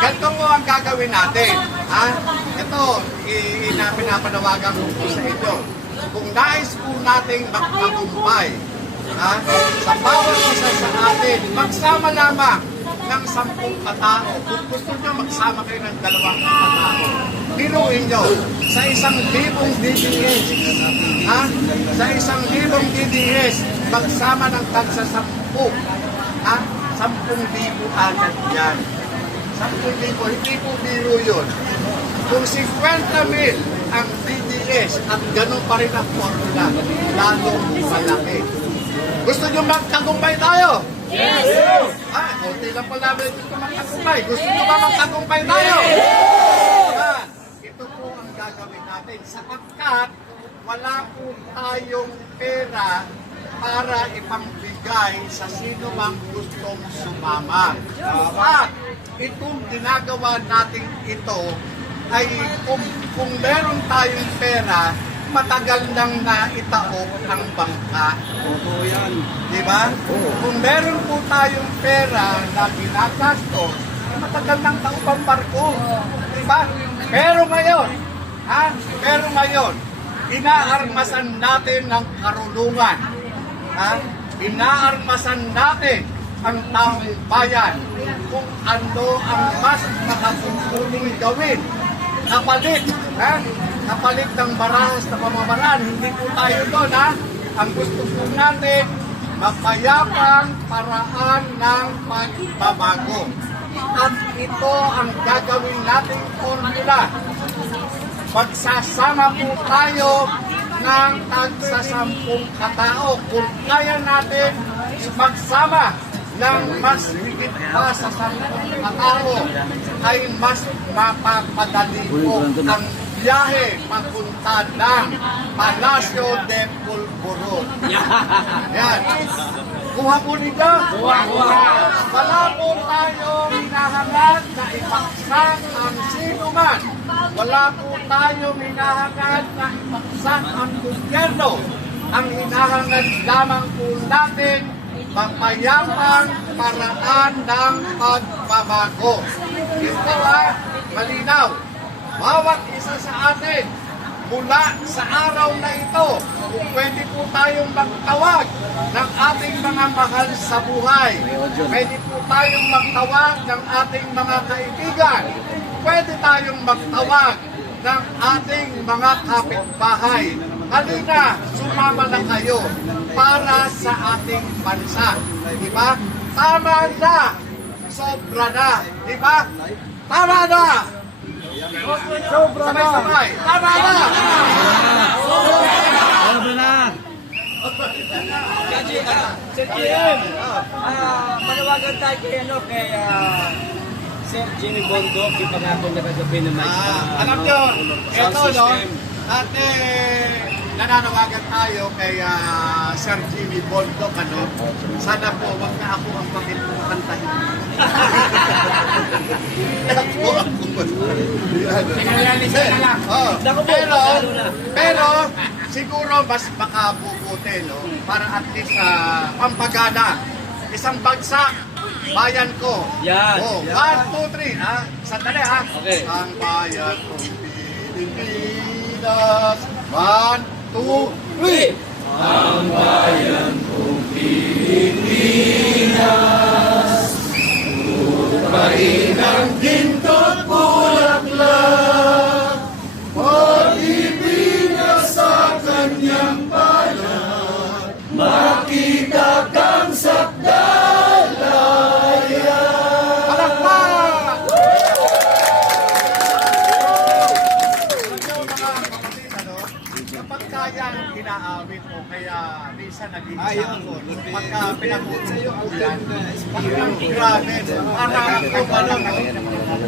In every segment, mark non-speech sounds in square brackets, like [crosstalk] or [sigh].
ganito po ang gagawin natin. Ha? Ito, pinapanawagan ko po sa inyo. Kung nais po nating magtagumpay, ha? sa bawat isa sa atin, magsama lamang ng sampung katao. Kung gusto nyo, magsama kayo ng dalawang katao. Biruin nyo, sa isang libong DDS, ha? sa isang libong DDS, magsama ng tagsa sampu. Ha? Sampung libo agad yan. Sampung libo, hindi po biro yun. Kung 50 mil ang DDS at ganun pa rin ang formula, lalong malaki. Gusto nyo magtagumpay tayo? Yes! Ah, konti lang pala namin gusto magtagumpay. Gusto nyo ba magtagumpay tayo? Yan. Ito po ang gagawin natin. Sapagkat wala po tayong pera para ipangbigay sa sino mang gustong sumama. At itong ginagawa natin ito ay kung, kung meron tayong pera, matagal nang naitaok ang bangka. Totoo yan. Di ba? Kung meron po tayong pera na ginagastos, matagal nang taong ang barko. Di ba? Pero ngayon, ha? Pero ngayon, inaarmasan natin ng karunungan. Ha? Inaarmasan natin ang taong bayan kung ano ang mas makapupulong gawin. Kapalit, ha? Kapalit ng barahas na pamamaraan. Hindi po tayo doon, ha? Ang gusto po natin, mapayapang paraan ng pagbabago. At ito ang gagawin nating formula. Pagsasama po tayo ng tagsasampung katao. Kung kaya natin magsama ng mas higit pa sa sampung katao, ay mas mapapadali po ang biyahe papunta ng Palacio de Pulburon. [laughs] Yan. Kuha po ninyo? Kuha, kuha. Wala po tayong hinahangad na ipaksak ang sino man. Wala po tayong hinahangad na ipaksak ang gobyerno. Ang hinahangad lamang po natin mapayapang paraan ng pagbabago. Ito ha, malinaw. Bawat isa sa atin mula sa araw na ito, kung pwede po tayong magtawag ng ating mga mahal sa buhay. Pwede po tayong magtawag ng ating mga kaibigan. Pwede tayong magtawag ng ating mga kapitbahay. Halina, sumama na kayo para sa ating bansa. Di ba? Tama na! Sobra na! Di ba? Tama na! Sobra na. Sabay-sabay! Tama na! Sobra na. Sir GM, ah, manawagan tayo kay, ano, kay ah, Sir Jimmy Bondo, yung pangako na kagabi na may Ah, alam nyo, ito no, at eh, nananawagan tayo kay ah, Sir Jimmy Bondok, ano, sana po, wag na ako ang pakipukantahin. ako ang Sinalisan na lang. Oh, pero, pero, siguro mas makabubuti, no? Para at least ah, pampagana. Isang bagsak, bayan ko. Yan. Oh, Yan. one, two, three. Ha? Sandali, ha? Okay. Ang bayan kong Pilipinas. One, two, minsan nag-iisa ako, pagka pinakot sa iyo parang grabe, parang kung ano, no?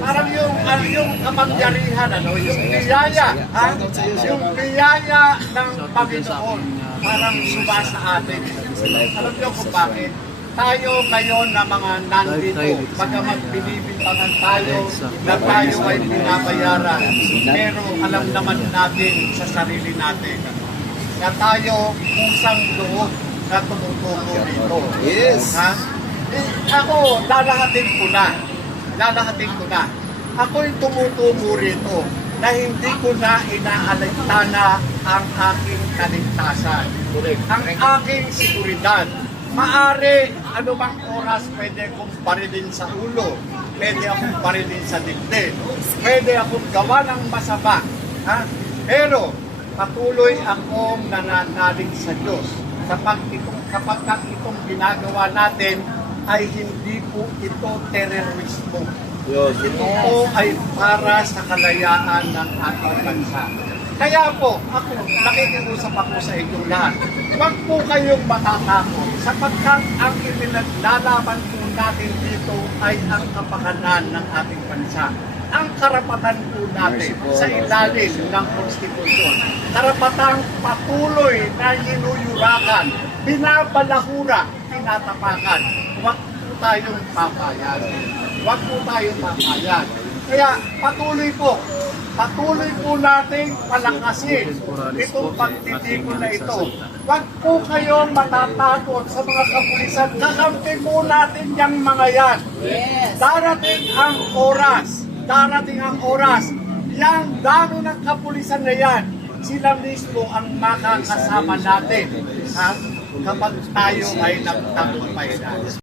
parang yung, ano, yung kapangyarihan, ano, yung biyaya, ha? yung biyaya ng Panginoon, parang suba sa atin. Alam niyo kung bakit? Tayo ngayon na mga nandito, bagamat binibintangan tayo na tayo ay binabayaran, pero alam naman natin sa sarili natin na tayo pusang loob na tumutuko dito. Yes. Ha? Eh, ako, lalahatin ko na. lalahatin ko na. Ako'y tumutungo rito na hindi ko na inaalintana ang aking kaligtasan. Ang aking seguridad. Maari, ano bang oras pwede kong parilin sa ulo, pwede akong parilin sa dibdib, pwede akong gawa ng masama. Ha? Pero, patuloy akong nananalig sa Diyos kapag itong, kapag ka itong ginagawa natin ay hindi po ito terrorismo. Ito po ay para sa kalayaan ng ating bansa. Kaya po, ako, nakikiusap ako sa inyong lahat. Huwag po kayong matatakot sapagkat ang ipinaglalaban po natin dito ay ang kapakanan ng ating bansa. Ang karapatan po natin sa ilalim ng konstitusyon. Karapatang patuloy na hinuyurakan, binabalahura, tinatapakan. Huwag po tayong papayag. Huwag po tayong papayag. Kaya patuloy po, patuloy po nating palakasin itong pagtitikon na ito. Huwag po kayong matatakot sa mga kapulisan. Kakampi po natin yung mga yan. Darating ang oras, darating ang oras, yung dami ng kapulisan na yan, sila mismo ang makakasama natin ha? kapag tayo ay nagtagumpay na.